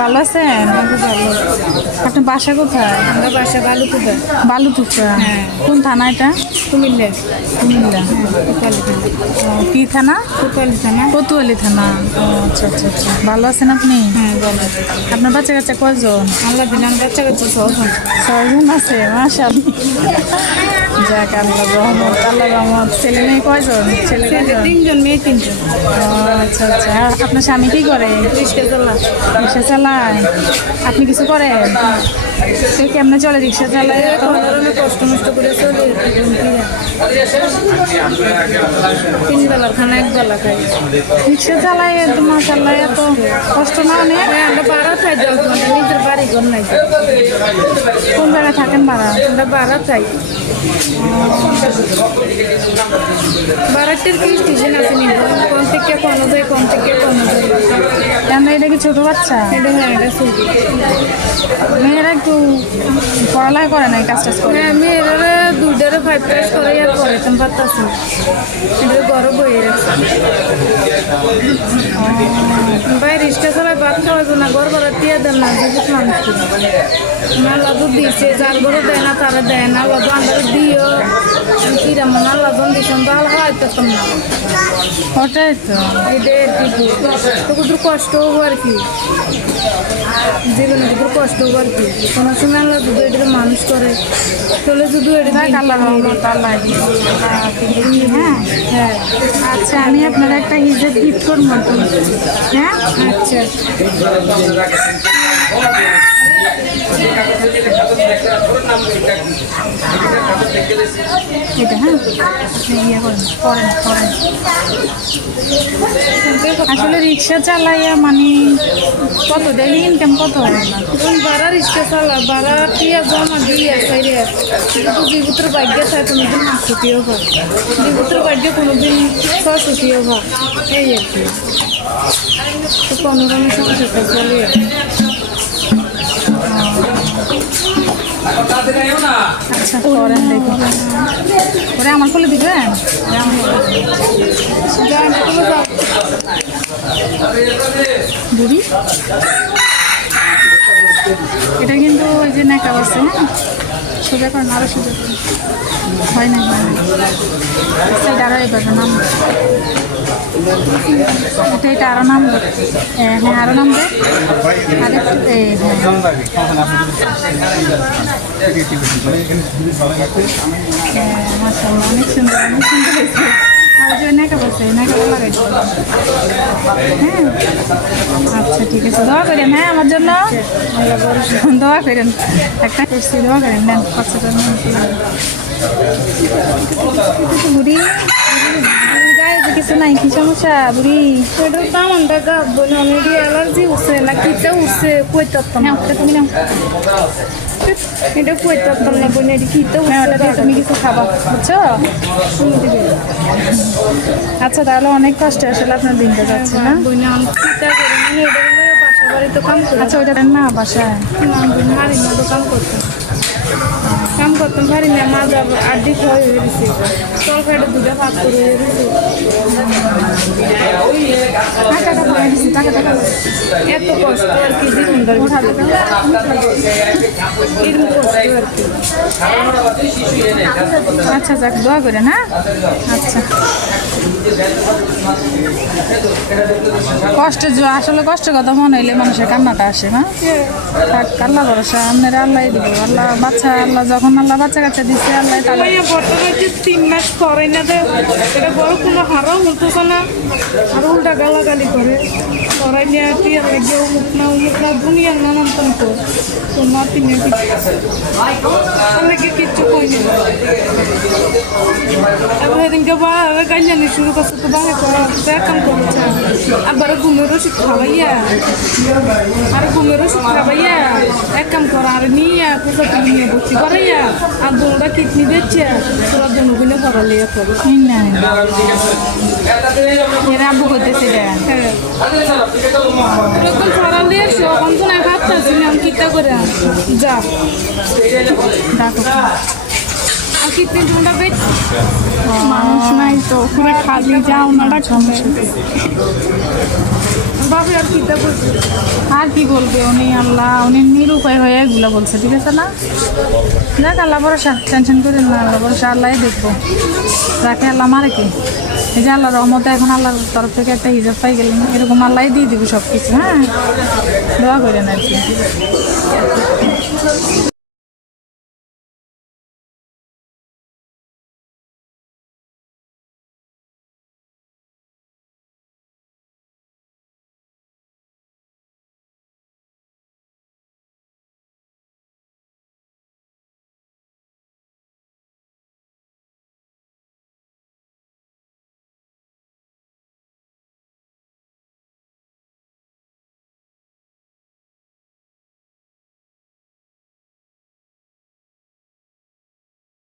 ভালো আছেন? আপনার বাসা কোথায়? আমার বাসা বালুকুদা। বালুতুপা। হ্যাঁ। কোন থানা এটা? কুমিল্লা। কুমিল্লা। কোতোয়ালি থানা। কি থানা? কোতোয়ালি থানা। কোতোয়ালি থানা। আচ্ছা আচ্ছা আচ্ছা। ভালো আছেন আপনি? হ্যাঁ বলো। আপনার বাচ্চা কাচ্চা কয়জন? আল্লাহ দিন আমার বাচ্চা কাচ্চা ছজন। 6 জন আছে, মাশাআল্লাহ। যাক, আল্লাহ রহমত, আল্লাহ রহমত। ছেলে মেয়ে কয়জন? ছেলে ছেলে কয়জন? 3 জন, মেয়ে 3 জন। আচ্ছা আচ্ছা। আর আপনার স্বামী কি করে? রিক্সা চালা। রিক্সা চালায়? আপনি কিছু করেন? তো কেমনে চলে রিক্সা চালায়? কোনো ধরনের কষ্ট মষ্ট করে চলে 3 বেলার খানা 1 বেলা খাই। রিক্সা চালায় তো মাশাআল্লাহ, এত কষ্ট না অনেক? হ্যাঁ আমরা ভাড়া খাই, নিজের বাড়ি ঘর নাই। কোন জায়গায় থাকেন ভাড়া? আমরা ভাড়া চাই। ভাড়াটির কি স্টেশন আছে নি? কোন থেকে কোন যায়, কোন থেকে কোন যায়। কেন, এটা কি ছোট বাচ্চা? এটা হ্যাঁ এটা শুনছি। মেয়েরা একটু পড়ালেখা করে না, কাজ টাজ করে? হ্যাঁ মেয়েরা 2টারে 5 ক্লাস করে আর পরে তেমন পারতাছি। এটা ঘরে বইয়ে রাখছি। ভাই রিক্সা চালায় ভাত খাওয়াবো না, ঘর ভাড়া দিয়ে দেন না, বহুত মানুষ আল্লাহ তো দিচ্ছে, যার ঘরে দেয় না তারা দেয় না, আল্লাহ আমরা দিও কিরম আল্লাহ জন দিচ্ছেন তো আল্লাহ পাইতাম না। ওটাই তো। এদের তো কুদুর কষ্ট হবো আর কি, জীবনে কুদুর কষ্ট হবো আর কি। কোনো সময় আল্লাহ যদি এটা মানুষ করে চলে যদি আল্লাহ রহমত, আল্লাহ হ্যাঁ হ্যাঁ আচ্ছা, আমি আপনার একটা হিজেব গিফট করবো তো। হ্যাঁ আচ্ছা এটা, হ্যাঁ আপনি ইয়ে করেন, করেন করেন। আসলে রিক্সা চালাইয়া মানে কত ডেলি ইনকাম কত হয় না? এখন বারা রিক্সা চালা বারা টিয়া জমা দিয়ে সাইরে কিন্তু জীবিতর ভাগ্য চায় কোনোদিন 500 হয়, জীবিতর ভাগ্য কোনোদিন 600 হয়, এই আর কি। তো কোনোরকম সংসারটা চলে। আচ্ছা করেন, দেখুন ওরে আমার কোলে দিবেন? বুড়ি এটা কিন্তু ওই যে নেকাব আছে, হ্যাঁ সোজা করেন, আরো সোজা করেন। হয় না হয় না, সেটা আরো এবার নাম এটা আরো নাম হ্যাঁ হ্যাঁ আরো নাম দেয় আরেকটু হ্যাঁ মাশাআল্লাহ, অনেক সুন্দর, অনেক সুন্দর হয়েছে। আর যে নেকাব আছে নেকাব লাগাইছে, হ্যাঁ আচ্ছা ঠিক আছে, দোয়া করেন হ্যাঁ আমার জন্য, দোয়া করেন। একটা করছি, দোয়া করেন, নেন বাচ্চাটা বুড়ি গায়ে যে কিছু নাই, কি সমস্যা বুড়ি? এটার তেমন টাকা বলে অলরেডি অ্যালার্জি উঠছে না কিটা উঠছে কইতাম না, তুমি নাও, এটা কইতাম না বলে এটি কিটা হ্যাঁ উঠছে। ওটা দিয়ে তুমি কিছু খাবা, বুঝছো? আচ্ছা তাহলে অনেক কষ্টে আসলে আপনার দিনটা যাচ্ছে না? বইনে আমি কিটা করে মানে এটা বাসা বাড়িতে কাম করে। আচ্ছা ওইটা দেন না বাসায়? না বইনে হারি না তো কাম করতাম পারি না, মাজা আড্ডি ক্ষয় হয়ে গেছে, চল ফেটে 2টা পাথর হয়ে গেছে। এত কষ্ট আর কি জীবনটার ভিতরে। এরকম কষ্ট আর কি। আচ্ছা যাক, দোয়া করে না। আচ্ছা কষ্ট আসলে কষ্টের কথা মনে হইলে মানুষের কান্নাটা আসে না? থাক, আল্লাহ ভরসা, আপনারা আল্লাহ দিব, আল্লাহ বাচ্চা, আল্লাহ যখন আল্লাহ বাচ্চা কাচ্চা দিচ্ছে আল্লাহ তাহলে। বর্তমানে 3 মাস করে না যে এটা বড় কোনো হারাও হতেছে না, আর উল্টা গালাগালি করে করাই নিয়ে টিয়া লাগে উমুক না দুনিয়ার নানান তন্ত তোমার তিনে আমাকে কিচ্ছু কইনি। এবার এদিনকে গাই জানি শুরু করছে তো বাঙে কাম করছে, আবার ঘুমের ওষুধ খাওয়াইয়া আর ঘুমের ওষুধ খাওয়াইয়া এক কাম করা আর নিয়ে কোথা থেকে নিয়ে ভর্তি করাইয়া আর দুটা কিডনি দিচ্ছে তোরা দুগুলো করালে এরা আব্বু করতেছে দেন। হ্যাঁ এরকম করালে সখন তো না ভাবতেছি আমি কিটা করে যা ডাকো। कितने ढूंढा बेच মানুষ নাই তো পুরো খালি যাও না সমস্যা बाबू यार कितना बोलते আর কি বলবে উনি আল্লাহ উনি নিরুপায় হয়ে এগুলো বলছে ঠিক আছে না দেখ আল্লাহ ভরসা টেনশন করেন না আল্লাহ ভরসা আল্লাহ দেখবো রাখে আল্লাহ মারে কি এই যে আল্লাহ রহমতে এখন আল্লাহর তরফ থেকে একটা হিসাব পাই গেলেন এরকম আল্লাহ দিয়ে দিবি সব কিছু হ্যাঁ দোয়া করেন আর কি